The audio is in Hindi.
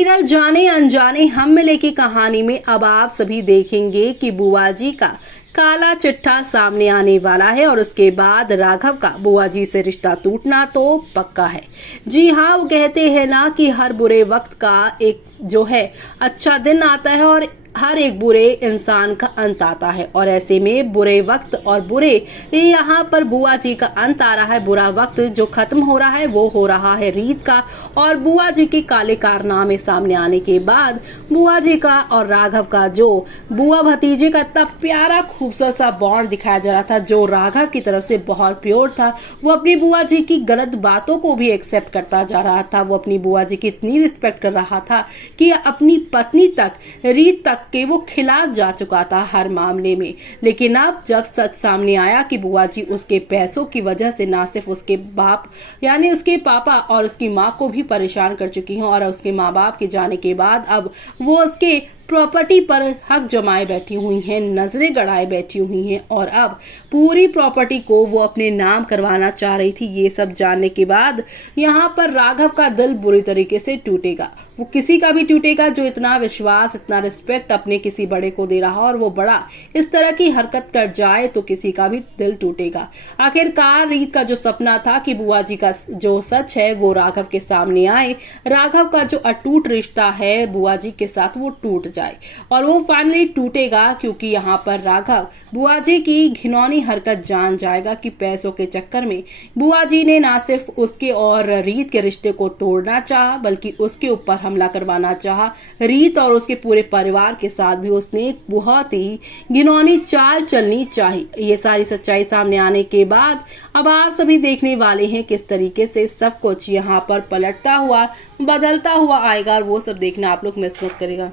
सीरियल जाने अनजाने हम मिले की कहानी में अब आप सभी देखेंगे कि बुआ जी का काला चिट्ठा सामने आने वाला है और उसके बाद राघव का बुआ जी से रिश्ता टूटना तो पक्का है। जी हाँ, वो कहते हैं ना कि हर बुरे वक्त का एक जो है अच्छा दिन आता है और हर एक बुरे इंसान का अंत आता है। और ऐसे में बुरे वक्त और बुरे यहाँ पर बुआ जी का अंत आ रहा है। बुरा वक्त जो खत्म हो रहा है वो हो रहा है रीत का, और बुआ जी के काले कारनामे सामने आने के बाद बुआ जी का और राघव का जो बुआ भतीजे का इतना प्यारा खूबसूरत सा बॉन्ड दिखाया जा रहा था, जो राघव की तरफ से बहुत प्योर था। वो अपनी बुआ जी की गलत बातों को भी एक्सेप्ट करता जा रहा था। वो अपनी बुआ जी की इतनी रिस्पेक्ट कर रहा था कि अपनी पत्नी तक, रीत तक के वो खिलाफ जा चुका था हर मामले में। लेकिन अब जब सच सामने आया कि बुआ जी उसके पैसों की वजह से ना सिर्फ उसके बाप यानी उसके पापा और उसकी माँ को भी परेशान कर चुकी हैं, और उसके माँ बाप के जाने के बाद अब वो उसके प्रॉपर्टी पर हक जमाए बैठी हुई हैं, नजरें गड़ाए बैठी हुई हैं, और अब पूरी प्रॉपर्टी को वो अपने नाम करवाना चाह रही थी। ये सब जानने के बाद यहाँ पर राघव का दिल बुरी तरीके से टूटेगा। वो किसी का भी टूटेगा जो इतना विश्वास, इतना रिस्पेक्ट अपने किसी बड़े को दे रहा, और वो बड़ा इस तरह की हरकत कर जाए तो किसी का भी दिल टूटेगा। आखिरकार रीत का जो सपना था कि बुआ जी का जो सच है वो राघव के सामने आए, राघव का जो अटूट रिश्ता है बुआ जी के साथ वो टूट जाए, और वो फाइनली टूटेगा, क्योंकि यहाँ पर राघव बुआ जी की घिनौनी हरकत जान जाएगा कि पैसों के चक्कर में बुआ जी ने ना सिर्फ उसके और रीत के रिश्ते को तोड़ना चाहा, बल्कि उसके ऊपर हमला करवाना चाहा। रीत और उसके पूरे परिवार के साथ भी उसने बहुत ही घिनौनी चाल चलनी चाहिए। ये सारी सच्चाई सामने आने के बाद अब आप सभी देखने वाले हैं किस तरीके से सब कुछ यहाँ पर पलटता हुआ, बदलता हुआ आएगा, और वो सब देखना आप लोग मिस मत करेगा।